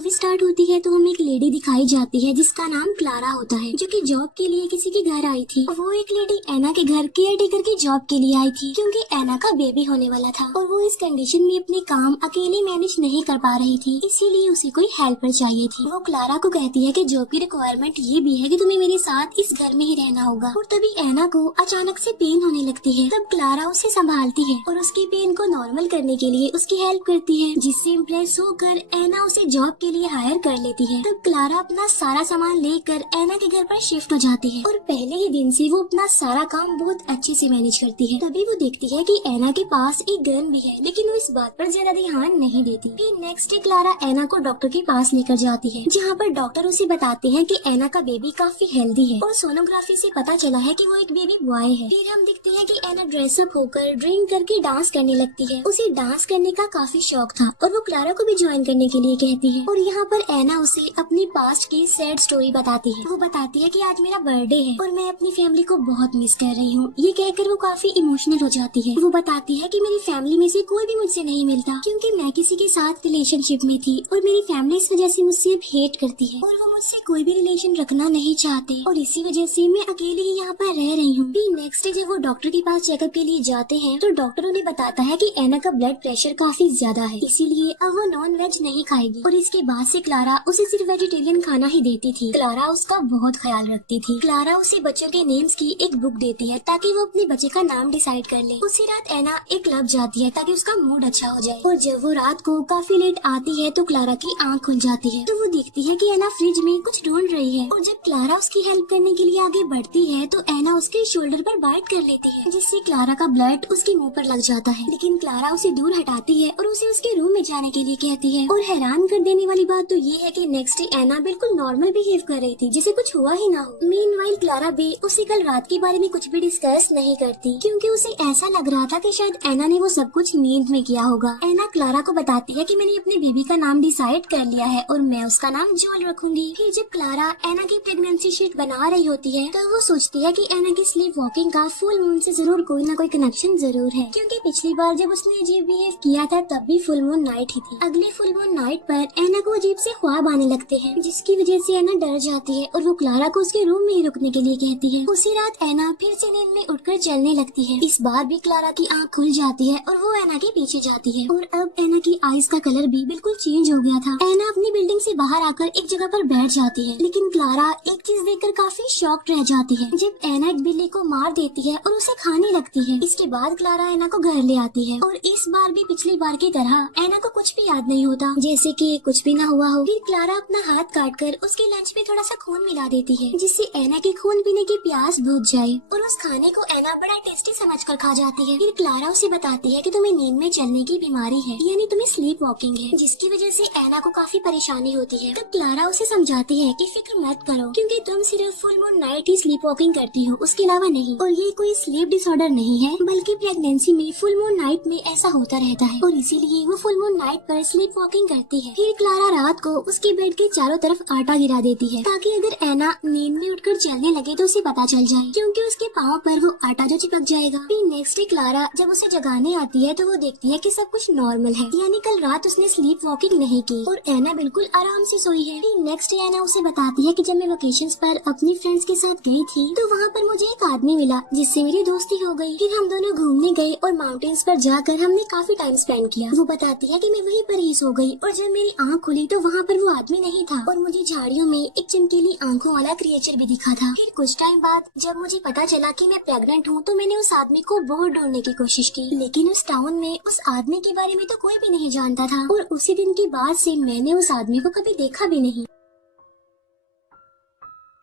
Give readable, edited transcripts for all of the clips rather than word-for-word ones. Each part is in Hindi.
मूवी स्टार्ट होती है तो हमें एक लेडी दिखाई जाती है जिसका नाम क्लारा होता है, जो कि जॉब के लिए किसी के घर आई थी। वो एक लेडी एना के घर केयर टेकर की जॉब के लिए आई थी, क्योंकि एना का बेबी होने वाला था और वो इस कंडीशन में अपने काम अकेले मैनेज नहीं कर पा रही थी, इसीलिए उसे कोई हेल्पर चाहिए थी। वो क्लारा को कहती है कि जॉब की रिक्वायरमेंट ये भी है कि तुम्हें मेरे साथ इस घर में ही रहना होगा। और तभी एना को अचानक से पेन होने लगती है। तब क्लारा उसे संभालती है और उसकी पेन को नॉर्मल करने के लिए उसकी हेल्प करती है, जिससे इम्प्रेस होकर एना उसे जॉब के लिए हायर कर लेती है। तब क्लारा अपना सारा सामान लेकर एना के घर पर शिफ्ट हो जाती है और पहले ही दिन से वो अपना सारा काम बहुत अच्छे से मैनेज करती है। तभी वो देखती है कि एना के पास एक गन भी है, लेकिन वो इस बात पर ज्यादा ध्यान नहीं देती। फिर नेक्स्ट डे क्लारा एना को डॉक्टर के पास लेकर जाती है, जहाँ पर डॉक्टर उसे बताते हैं कि एना का बेबी काफी हेल्दी है और सोनोग्राफी से पता चला है कि वो एक बेबी बॉय है। फिर हम देखते हैं कि एना ड्रेसअप होकर ड्रिंक करके डांस करने लगती है। उसे डांस करने का काफी शौक था और वो क्लारा को भी ज्वाइन करने के लिए कहती है। और यहाँ पर एना उसे अपनी पास्ट की सैड स्टोरी बताती है। वो बताती है कि आज मेरा बर्थडे है और मैं अपनी फैमिली को बहुत मिस कर रही हूँ। ये कहकर वो काफी इमोशनल हो जाती है। वो बताती है कि मेरी फैमिली में से कोई भी मुझसे नहीं मिलता, क्योंकि मैं किसी के साथ रिलेशनशिप में थी और मेरी फैमिली इस वजह से मुझसे अब हेट करती है और वो मुझसे कोई भी रिलेशन रखना नहीं चाहते और इसी वजह से मैं अकेले ही यहाँ पर रह रही हूँ। फिर नेक्स्ट डे जब वो डॉक्टर के पास चेकअप के लिए जाते हैं तो डॉक्टर उन्हें बताता है कि एना का ब्लड प्रेशर काफी ज्यादा है, इसीलिए अब वो नॉन वेज नहीं खाएगी। और इसके बाद से क्लारा उसे सिर्फ वेजिटेरियन खाना ही देती थी। क्लारा उसका बहुत ख्याल रखती थी। क्लारा उसे बच्चों के नेम्स की एक बुक देती है ताकि वो अपने बच्चे का नाम डिसाइड कर ले। उसी रात एना एक क्लब जाती है ताकि उसका मूड अच्छा हो जाए और जब वो रात को काफी लेट आती है तो क्लारा की आंख खुल जाती है। तो वो देखती है कि एना फ्रिज में कुछ ढूंढ रही है और जब क्लारा उसकी हेल्प करने के लिए आगे बढ़ती है तो एना उसके शोल्डर पर बाइट कर लेती है, जिससे क्लारा का ब्लड उसके मुंह पर लग जाता है। लेकिन क्लारा उसे दूर हटाती है और उसे उसके रूम में जाने के लिए कहती है। और हैरान कर देने वाली बात तो ये है कि नेक्स्ट डे एना बिल्कुल नॉर्मल बिहेव कर रही थी, जैसे कुछ हुआ ही ना हो। मीनवाइल क्लारा भी उसे कल रात के बारे में कुछ भी डिस्कस नहीं करती, क्योंकि उसे ऐसा लग रहा था कि शायद एना ने वो सब कुछ नींद में किया होगा। एना क्लारा को बताती है कि मैंने अपने बेबी का नाम डिसाइड कर लिया है और मैं उसका नाम जोल रखूंगी। फिर जब क्लारा एना की प्रेगनेंसी शीट बना रही होती है तो वो सोचती है कि एना की स्लीप वॉकिंग का फुल मून से जरूर कोई ना कोई कनेक्शन जरूर है, क्योंकि पिछली बार जब उसने अजीब बिहेव किया था तब भी फुल मून नाइट ही थी। अगले फुल मून नाइट पर एना को अजीब से ख्वाब आने लगते हैं, जिसकी वजह से एना डर जाती है और वो क्लारा को उसके रूम में ही रुकने के लिए कहती है। उसी रात एना फिर से नींद में उठकर चलने लगती है। इस बार भी क्लारा की आंख खुल जाती है और वो एना के पीछे जाती है और अब एना की आईज का कलर भी बिल्कुल चेंज हो गया था। एना अपनी बिल्डिंग से बाहर आकर एक जगह पर बैठ जाती है, लेकिन क्लारा एक चीज देखकर काफी शॉक्ड रह जाती है जब एना एक बिल्ली को मार देती है और उसे खाने लगती है। इसके बाद क्लारा एना को घर ले आती है और इस बार भी पिछली बार की तरह एना को कुछ भी याद नहीं होता, जैसे कि कुछ भी ना हुआ हो। फिर क्लारा अपना हाथ काटकर उसके लंच में थोड़ा सा खून मिला देती है, जिससे एना की खून पीने की प्यास बुझ जाए और उस खाने को एना बड़ा टेस्टी समझकर खा जाती है। फिर क्लारा उसे बताती है कि तुम्हें नींद में चलने की बीमारी है, यानी तुम्हें स्लीप वॉकिंग है, जिसकी वजह से एना को काफी परेशानी होती है। तब क्लारा उसे समझाती है कि फिक्र मत करो, क्योंकि तुम सिर्फ फुल मून नाइट ही स्लीप वॉकिंग करती हो, उसके अलावा नहीं। और ये कोई स्लीप डिसऑर्डर नहीं है, बल्कि प्रेगनेंसी में फुल मून नाइट में ऐसा होता रहता है और इसीलिए वो फुल मून नाइट पर स्लीप वॉकिंग करती है। फिर क्लारा रात को उसके बेड के चारों तरफ आटा गिरा देती है ताकि अगर एना नींद में उठकर चलने लगे तो उसे पता चल जाए, क्योंकि उसके पाँव पर वो आटा जो चिपक जाएगा। फिर नेक्स्ट डे क्लारा जब उसे जगाने आती है तो वो देखती है कि सब कुछ नॉर्मल है, यानी कल रात उसने स्लीप वॉकिंग नहीं की और एना बिल्कुल आराम से सोई है। फिर नेक्स्ट डे एना उसे बताती है कि जब मैं वेकेशंस पर अपनी फ्रेंड्स के साथ गई थी तो वहाँ पर मुझे एक आदमी मिला जिससे मेरी दोस्ती हो गई। फिर हम दोनों घूमने गए और माउंटेन्स पर जाकर हमने काफी टाइम स्पेंड किया। वो बताती है कि मैं वहीं पर ही सो गई और जब मेरी आँख खुली तो वहाँ पर वो आदमी नहीं था और मुझे झाड़ियों में एक चमकीली आंखों वाला क्रिएचर भी दिखा था। फिर कुछ टाइम बाद जब मुझे पता चला कि मैं प्रेग्नेंट हूँ तो मैंने उस आदमी को बहुत ढूंढने की कोशिश की, लेकिन उस टाउन में उस आदमी के बारे में तो कोई भी नहीं जानता था और उसी दिन के बाद से मैंने उस आदमी को कभी देखा भी नहीं।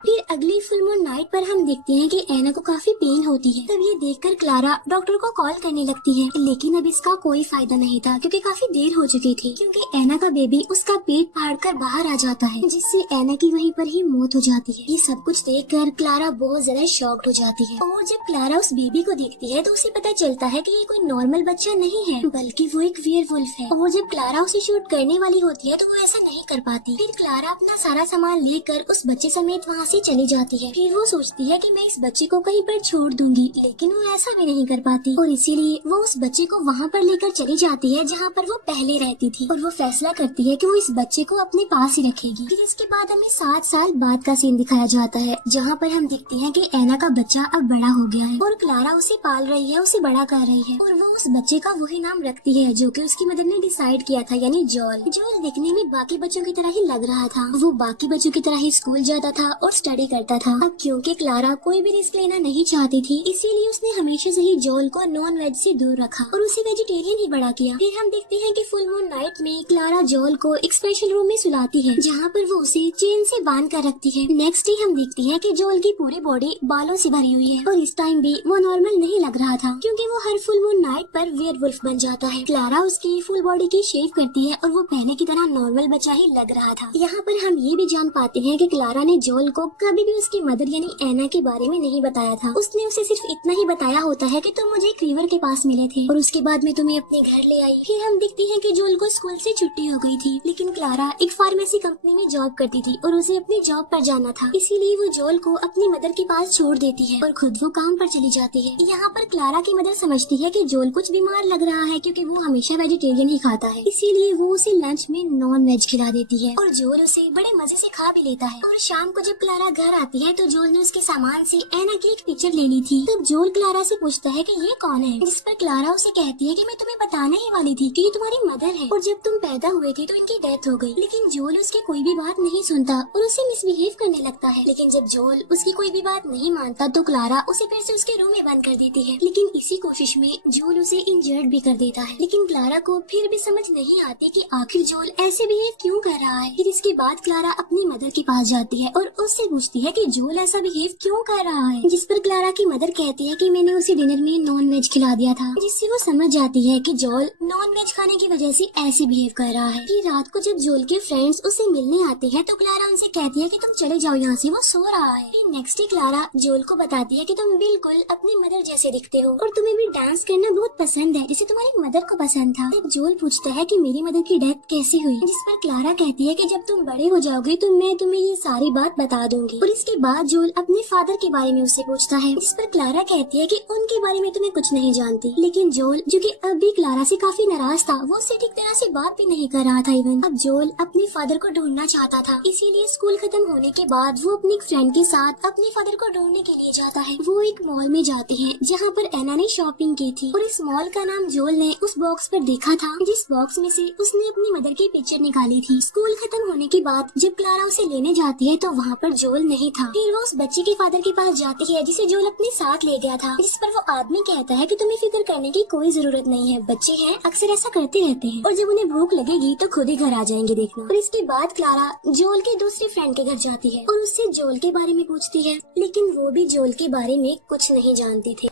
फिर अगली फुल मून नाइट पर हम देखते हैं कि एना को काफी पेन होती है। तब ये देखकर क्लारा डॉक्टर को कॉल करने लगती है, लेकिन अब इसका कोई फायदा नहीं था क्योंकि काफी देर हो चुकी थी, क्योंकि एना का बेबी उसका पेट फाड़कर बाहर आ जाता है, जिससे एना की वहीं पर ही मौत हो जाती है। ये सब कुछ देखकर क्लारा बहुत ज्यादा शॉक्ड हो जाती है और जब क्लारा उस बेबी को देखती है तो उसे पता चलता है कि ये कोई नॉर्मल बच्चा नहीं है, बल्कि वो एक वेयरवुल्फ है। और जब क्लारा उसे शूट करने वाली होती है तो वो ऐसा नहीं कर पाती। फिर क्लारा अपना सारा सामान लेकर उस बच्चे समेत वहाँ से चली जाती है। फिर वो सोचती है कि मैं इस बच्चे को कहीं पर छोड़ दूंगी, लेकिन वो ऐसा भी नहीं कर पाती और इसीलिए वो उस बच्चे को वहाँ पर लेकर चली जाती है जहाँ पर वो पहले रहती थी और वो फैसला करती है कि वो इस बच्चे को अपने पास ही रखेगी। फिर इसके बाद हमें 7 साल बाद का सीन दिखाया जाता है जहाँ पर हम देखते हैं कि एना का बच्चा अब बड़ा हो गया है और क्लारा उसे पाल रही है, उसे बड़ा कर रही है और वो उस बच्चे का वही नाम रखती है जो कि उसकी मदर ने डिसाइड किया था, यानी जोल। जोल दिखने में बाकी बच्चों की तरह ही लग रहा था। वो बाकी बच्चों की तरह ही स्कूल जाता था और स्टडी करता था। अब क्योंकि क्लारा कोई भी रिस्क लेना नहीं चाहती थी, इसीलिए उसने हमेशा से ही जोल को नॉन वेज से दूर रखा और उसे वेजिटेरियन ही बड़ा किया। फिर हम देखते हैं कि फुल मून नाइट में क्लारा जोल को एक स्पेशल रूम में सुलाती है जहाँ पर वो उसे चेन से बांध कर रखती है। नेक्स्ट डे हम देखते हैं कि जोल की पूरी बॉडी बालों से भरी हुई है और इस टाइम भी वो नॉर्मल नहीं लग रहा था क्योंकि वो हर फुल मून नाइट पर वेयरवुल्फ बन जाता है। क्लारा उसकी फुल बॉडी की शेव करती है और वो पहले की तरह नॉर्मल बच्चा ही लग रहा था। यहाँ पर हम ये भी जान पाते हैं कि क्लारा ने जोल को कभी भी उसकी मदर यानी एना के बारे में नहीं बताया था। उसने उसे सिर्फ इतना ही बताया होता है कि तुम मुझे एक रिवर के पास मिले थे और उसके बाद मैं तुम्हें अपने घर ले आई। फिर हम देखते हैं कि जोल को स्कूल से छुट्टी हो गई थी, लेकिन क्लारा एक फार्मेसी कंपनी में जॉब करती थी और उसे अपनी जॉब पर जाना था, इसीलिए वो जोल को अपनी मदर के पास छोड़ देती है और खुद वो काम पर चली जाती है। यहाँ पर क्लारा की मदर समझती है कि जोल कुछ बीमार लग रहा है क्योंकि वो हमेशा वेजिटेरियन ही खाता है, इसीलिए वो उसे लंच में नॉन वेज खिला देती है और जोल उसे बड़े मजे से खा भी लेता है। और शाम को जब क्लारा घर आती है तो जोल ने उसके सामान से एना की एक पिक्चर ले ली थी। तब जोल क्लारा से पूछता है कि ये कौन है, जिस पर क्लारा उसे कहती है कि मैं तुम्हें बताने ही वाली थी कि ये तुम्हारी मदर है और जब तुम पैदा हुए थे तो इनकी डेथ हो गई। लेकिन जोल उसकी कोई भी बात नहीं सुनता और उसे मिसबिहेव करने लगता है। लेकिन जब जोल उसकी कोई भी बात नहीं मानता तो क्लारा उसे फिर से उसके रूम में बंद कर देती है, लेकिन इसी कोशिश में जोल उसे इंजर्ड भी कर देता है। लेकिन क्लारा को फिर भी समझ नहीं आती कि आखिर जोल ऐसे बिहेव क्यों कर रहा है। फिर इसके बाद क्लारा अपनी मदर के पास जाती है और उससे पूछती है कि जोल ऐसा बिहेव क्यों कर रहा है, जिस पर क्लारा की मदर कहती है कि मैंने उसे डिनर में नॉन वेज खिला दिया था, जिससे वो समझ जाती है कि जोल नॉन वेज खाने की वजह से ऐसे बिहेव कर रहा है। फिर रात को जब जोल के फ्रेंड्स उसे मिलने आते हैं तो क्लारा उनसे कहती है कि तुम चले जाओ यहाँ से, वो सो रहा है। फिर नेक्स्ट डे क्लारा जोल को बताती है कि तुम बिल्कुल अपनी मदर जैसे दिखते हो और तुम्हें भी डांस करना बहुत पसंद है जैसे तुम्हारी मदर को पसंद था। तब जोल पूछता है कि मेरी मदर की डेथ कैसे हुई, जिस पर क्लारा कहती है कि जब तुम बड़े हो जाओगे तो मैं तुम्हें ये सारी बात बता दूंगी। और इसके बाद जोल अपने फादर के बारे में उससे पूछता है, जिस पर क्लारा कहती है कि उनके बारे में तुम्हें कुछ नहीं जानती। लेकिन जोल जो कि अब भी क्लारा से काफी नाराज था, वो उससे ठीक तरह से बात भी नहीं कर रहा था इवन। अब जोल अपने फादर को ढूंढना चाहता था, इसीलिए स्कूल खत्म होने के बाद वो अपनी फ्रेंड के साथ अपने फादर को ढूंढने के लिए जाता है। वो एक मॉल में जाते हैं जहाँ पर एना ने शॉपिंग की थी और इस मॉल का नाम जोल ने उस बॉक्स पर देखा था, जिस बॉक्स में से उसने अपनी मदर की पिक्चर निकाली थी। स्कूल खत्म होने के बाद जब क्लारा उसे लेने जाती है तो वहाँ पर जोल नहीं था। फिर वो उस बच्चे के फादर के पास जाती है जिसे जोल अपने साथ ले गया था, जिस पर वो आदमी कहता है कि तुम्हें फिक्र करने की कोई जरूरत नहीं है, बच्चे हैं अक्सर ऐसा करते रहते हैं और जब उन्हें भूख लगेगी तो खुद ही घर आ जाएंगे देखना। और इसके बाद क्लारा जोल के दूसरे फ्रेंड के घर जाती है और उससे जोल के बारे में पूछती है, लेकिन वो भी जोल के बारे में कुछ नहीं जानती थी।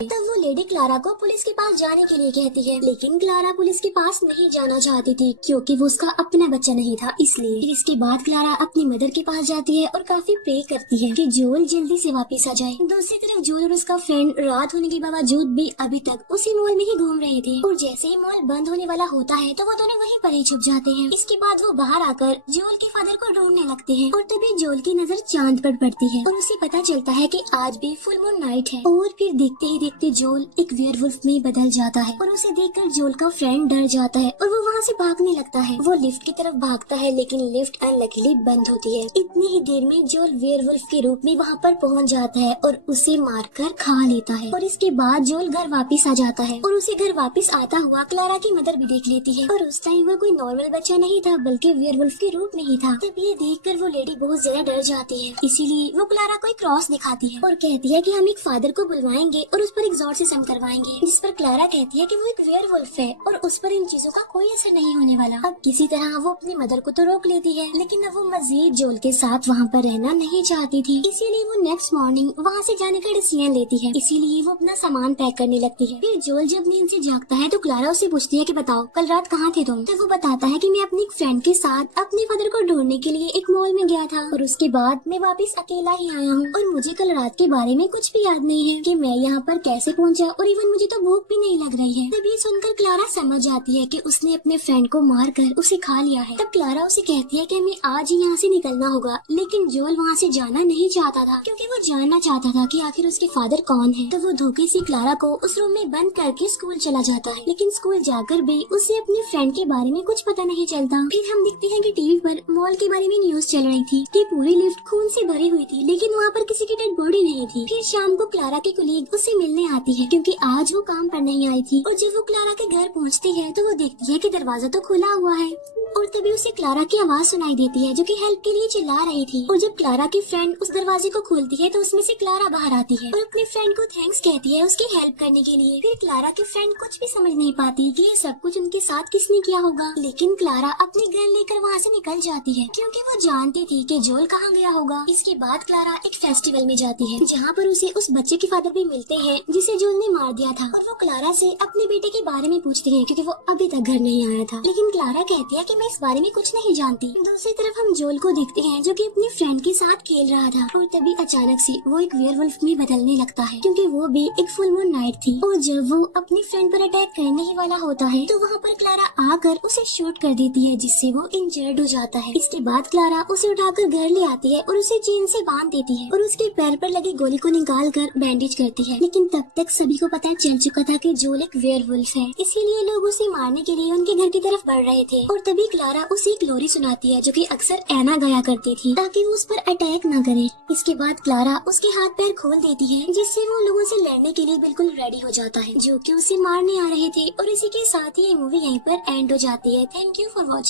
तब वो लेडी क्लारा को पुलिस के पास जाने के लिए कहती है, लेकिन क्लारा पुलिस के पास नहीं जाना चाहती थी क्योंकि वो उसका अपना बच्चा नहीं था, इसलिए। फिर इसके बाद क्लारा अपनी मदर के पास जाती है और काफी प्रे करती है कि जोल जल्दी से वापस आ जाए। दूसरी तरफ जोल और उसका फ्रेंड रात होने के बावजूद भी अभी तक उसी मॉल में ही घूम रहे थे और जैसे ही मॉल बंद होने वाला होता है तो वो दोनों वहीं पर ही छुप जाते हैं। इसके बाद वो बाहर आकर जोल के फादर को ढूंढने लगते हैं और तभी जोल की नजर चांद पर पड़ती है और उसे पता चलता है कि आज भी फुल मून नाइट है। और फिर देखते ही देखते जोल एक वेयरवुल्फ में बदल जाता है और उसे देखकर जोल का फ्रेंड डर जाता है और वो वहाँ से भागने लगता है। वो लिफ्ट की तरफ भागता है लेकिन लिफ्ट अनलकीली बंद होती है। इतनी ही देर में जोल वेयरवुल्फ के रूप में वहाँ पर पहुँच जाता है और उसे मारकर खा लेता है। और इसके बाद जोल घर वापस आ जाता है और उसे घर वापस आता हुआ क्लारा की मदर भी देख लेती है और उस टाइम वो कोई नॉर्मल बच्चा नहीं था बल्कि वेयरवुल्फ के रूप में ही था। तब ये देखकर वो लेडी बहुत ज्यादा डर जाती है, इसीलिए वो क्लारा को एक क्रॉस दिखाती है और कहती है कि हम एक फादर को बुलवाएंगे और उस पर एग्जॉर्सिज्म करवाएंगे, जिस पर क्लारा कहती है कि वो एक वेयरवुल्फ है और उस पर इन चीजों का कोई असर नहीं होने वाला। अब किसी तरह वो अपनी मदर को तो रोक लेती है, लेकिन अब वो मजीद जोल के साथ वहाँ पर रहना नहीं चाहती थी, इसीलिए वो नेक्स्ट मॉर्निंग वहाँ से जाने का डिसीजन लेती है। इसीलिए वो अपना सामान पैक करने लगती है। फिर जोल जब नींद से जागता है तो क्लारा उसे पूछती है कि बताओ कल रात कहाँ थे तुम। तो वो बताता है कि मैं अपनी एक फ्रेंड के साथ अपने फादर को ढूंढने के लिए एक मॉल में गया था और उसके बाद मैं वापस अकेला ही आया हूँ और मुझे कल रात के बारे में कुछ भी याद नहीं है कि मैं यहाँ पर कैसे पहुंचा और इवन मुझे तो भूख भी नहीं लग रही है। तभी सुनकर क्लारा समझ जाती है कि उसने अपने फ्रेंड को मार कर उसे खा लिया है। तब क्लारा उसे कहती है कि हमें आज ही यहाँ से निकलना होगा, लेकिन जोल वहाँ से जाना नहीं चाहता था क्योंकि वो जानना चाहता था कि आखिर उसके फादर कौन है। तो वो धोखे से क्लारा को उस रूम में बंद करके स्कूल चला जाता है, लेकिन स्कूल जाकर भी उसे अपने फ्रेंड के बारे में कुछ पता नहीं चलता। फिर हम देखते हैं कि टीवी पर मॉल के बारे में न्यूज चल रही थी कि पूरी लिफ्ट खून से भरी हुई थी, लेकिन वहाँ पर किसी की डेड बॉडी नहीं थी। फिर शाम को क्लारा की कुलीग उससे मिलने आती है क्योंकि आज वो काम पर नहीं आई थी, और जब वो क्लारा के घर पहुँचती है तो वो देखती है कि दरवाजा तो खुला हुआ है, और तभी उसे क्लारा की आवाज सुनाई देती है जो कि हेल्प के लिए चिल्ला रही थी। और जब क्लारा की फ्रेंड उस दरवाजे को खोलती है तो उसमें से क्लारा बाहर आती है और अपने फ्रेंड को थैंक्स कहती है उसकी हेल्प करने के लिए। फिर क्लारा की फ्रेंड कुछ भी समझ नहीं पाती कि ये सब कुछ उनके साथ किसने किया होगा, लेकिन क्लारा अपनी गन लेकर वहाँ से निकल जाती है क्योंकि वो जानती थी कि जोल कहाँ गया होगा। इसके बाद क्लारा एक फेस्टिवल में जाती है जहाँ पर उसे उस बच्चे के फादर भी मिलते हैं जिसे जोल ने मार दिया था, और वो क्लारा से अपने बेटे के बारे में पूछती है क्योंकि वो अभी तक घर नहीं आया था। लेकिन क्लारा कहती है कि मैं इस बारे में कुछ नहीं जानती। दूसरी तरफ हम जोल को देखते हैं जो कि अपनी फ्रेंड के साथ खेल रहा था, और तभी अचानक से वो एक वेयरवुल्फ में बदलने लगता है क्योंकि वो भी एक फुल मून नाइट थी। और जब वो अपनी फ्रेंड पर अटैक करने ही वाला होता है तो वहाँ पर क्लारा आकर उसे शूट कर देती है जिससे वो इंजर्ड हो जाता है। इसके बाद क्लारा उसे उठाकर घर ले आती है और उसे चेन से बांध देती है और उसके पैर पर लगी गोली को निकाल कर बैंडेज करती है। लेकिन तब तक सभी को पता चल चुका था कि जोल एक वेयरवुल्फ है, इसीलिए लोग उसे मारने के लिए उनके घर की तरफ बढ़ रहे थे। और तभी क्लारा उसे एक लोरी सुनाती है जो कि अक्सर एना गाया करती थी ताकि वो उस पर अटैक न करे। इसके बाद क्लारा उसके हाथ पैर खोल देती है जिससे वो लोगों से लड़ने के लिए बिल्कुल रेडी हो जाता है जो कि उसे मारने आ रहे थे। और इसी के साथ ही ये मूवी यहीं पर एंड हो जाती है। Thank you for watching.